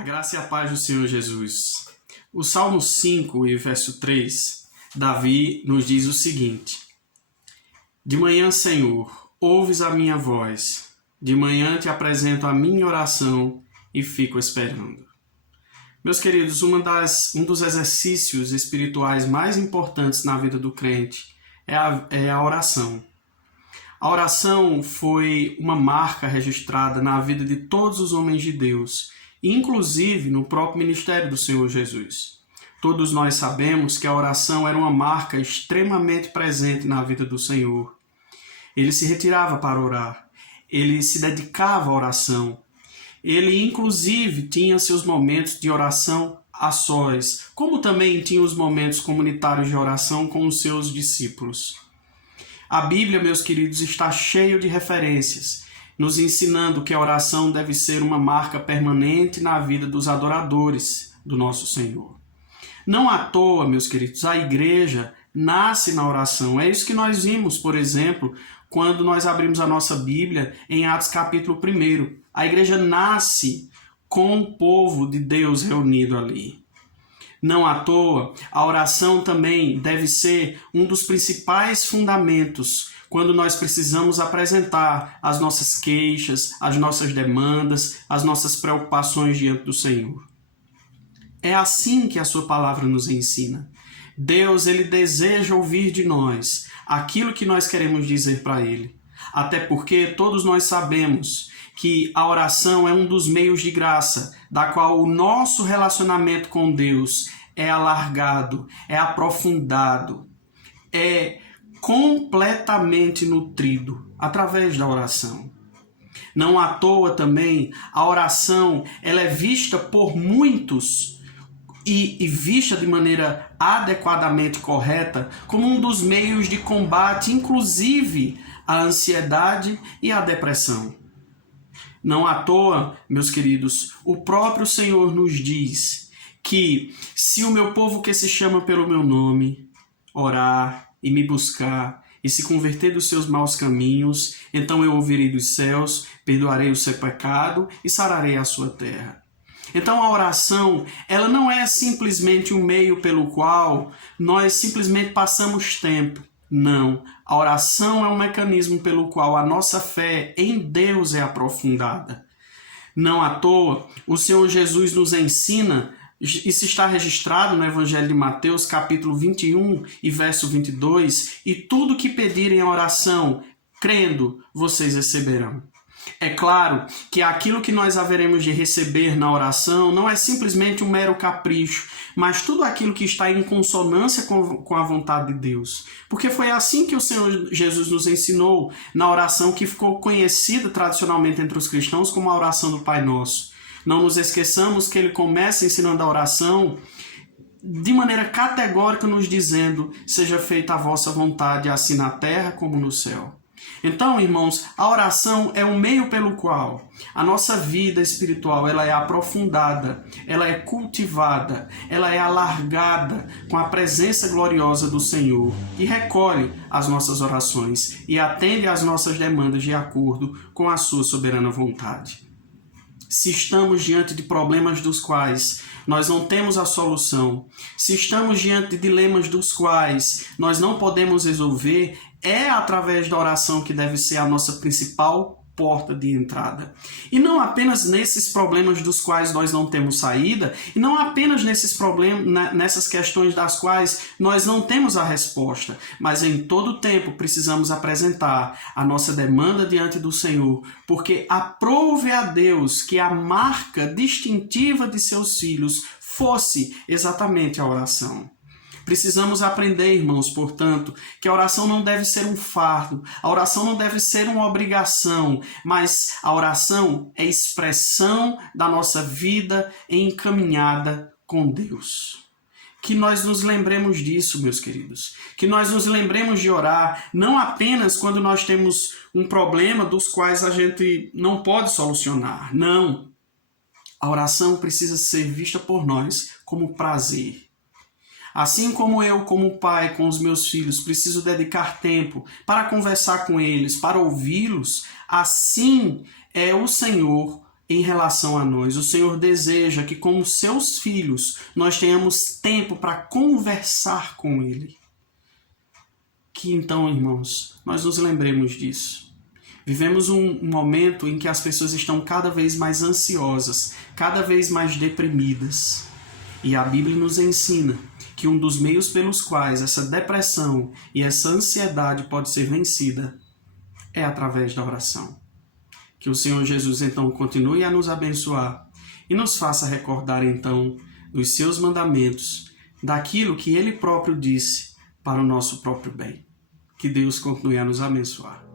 A graça e a paz do Senhor Jesus. O Salmo 5 e verso 3, Davi nos diz o seguinte: De manhã, Senhor, ouves a minha voz, de manhã te apresento a minha oração e fico esperando. Meus queridos, um dos exercícios espirituais mais importantes na vida do crente é a oração. A oração foi uma marca registrada na vida de todos os homens de Deus, inclusive no próprio ministério do Senhor Jesus. Todos nós sabemos que a oração era uma marca extremamente presente na vida do Senhor. Ele se retirava para orar, ele se dedicava à oração. Ele, inclusive, tinha seus momentos de oração a sós, como também tinha os momentos comunitários de oração com os seus discípulos. A Bíblia, meus queridos, está cheia de referências, nos ensinando que a oração deve ser uma marca permanente na vida dos adoradores do nosso Senhor. Não à toa, meus queridos, a igreja nasce na oração. É isso que nós vimos, por exemplo, quando nós abrimos a nossa Bíblia em Atos capítulo 1. A igreja nasce com o povo de Deus reunido ali. Não à toa, a oração também deve ser um dos principais fundamentos quando nós precisamos apresentar as nossas queixas, as nossas demandas, as nossas preocupações diante do Senhor. É assim que a sua palavra nos ensina. Deus, ele deseja ouvir de nós aquilo que nós queremos dizer para ele. Até porque todos nós sabemos que a oração é um dos meios de graça, da qual o nosso relacionamento com Deus é alargado, é aprofundado, é completamente nutrido através da oração. Não à toa também, a oração ela é vista por muitos e vista de maneira adequadamente correta como um dos meios de combate, inclusive, à ansiedade e à depressão. Não à toa, meus queridos, o próprio Senhor nos diz que se o meu povo que se chama pelo meu nome orar e me buscar e se converter dos seus maus caminhos, então eu ouvirei dos céus, perdoarei o seu pecado e sararei a sua terra. Então a oração, ela não é simplesmente um meio pelo qual nós simplesmente passamos tempo. Não, a oração é um mecanismo pelo qual a nossa fé em Deus é aprofundada. Não à toa, o Senhor Jesus nos ensina, isso está registrado no Evangelho de Mateus, capítulo 21 e verso 22, e tudo que pedirem em oração, crendo, vocês receberão. É claro que aquilo que nós haveremos de receber na oração não é simplesmente um mero capricho, mas tudo aquilo que está em consonância com a vontade de Deus. Porque foi assim que o Senhor Jesus nos ensinou na oração que ficou conhecida tradicionalmente entre os cristãos como a oração do Pai Nosso. Não nos esqueçamos que ele começa ensinando a oração de maneira categórica nos dizendo: seja feita a vossa vontade, assim na terra como no céu. Então, irmãos, a oração é um meio pelo qual a nossa vida espiritual ela é aprofundada, ela é cultivada, ela é alargada com a presença gloriosa do Senhor, que recolhe as nossas orações e atende às nossas demandas de acordo com a sua soberana vontade. Se estamos diante de problemas dos quais nós não temos a solução, se estamos diante de dilemas dos quais nós não podemos resolver, é através da oração que deve ser a nossa principal porta de entrada. E não apenas nesses problemas dos quais nós não temos saída, e não apenas nesses problemas, nessas questões das quais nós não temos a resposta, mas em todo tempo precisamos apresentar a nossa demanda diante do Senhor, porque aprove a Deus que a marca distintiva de seus filhos fosse exatamente a oração. Precisamos aprender, irmãos, portanto, que a oração não deve ser um fardo, a oração não deve ser uma obrigação, mas a oração é expressão da nossa vida encaminhada com Deus. Que nós nos lembremos disso, meus queridos. Que nós nos lembremos de orar, não apenas quando nós temos um problema dos quais a gente não pode solucionar. Não. A oração precisa ser vista por nós como prazer. Assim como eu, como pai, com os meus filhos, preciso dedicar tempo para conversar com eles, para ouvi-los, assim é o Senhor em relação a nós. O Senhor deseja que, como seus filhos, nós tenhamos tempo para conversar com Ele. Que então, irmãos, nós nos lembremos disso. Vivemos um momento em que as pessoas estão cada vez mais ansiosas, cada vez mais deprimidas. E a Bíblia nos ensina que um dos meios pelos quais essa depressão e essa ansiedade pode ser vencida é através da oração. Que o Senhor Jesus, então, continue a nos abençoar e nos faça recordar, então, dos seus mandamentos, daquilo que Ele próprio disse para o nosso próprio bem. Que Deus continue a nos abençoar.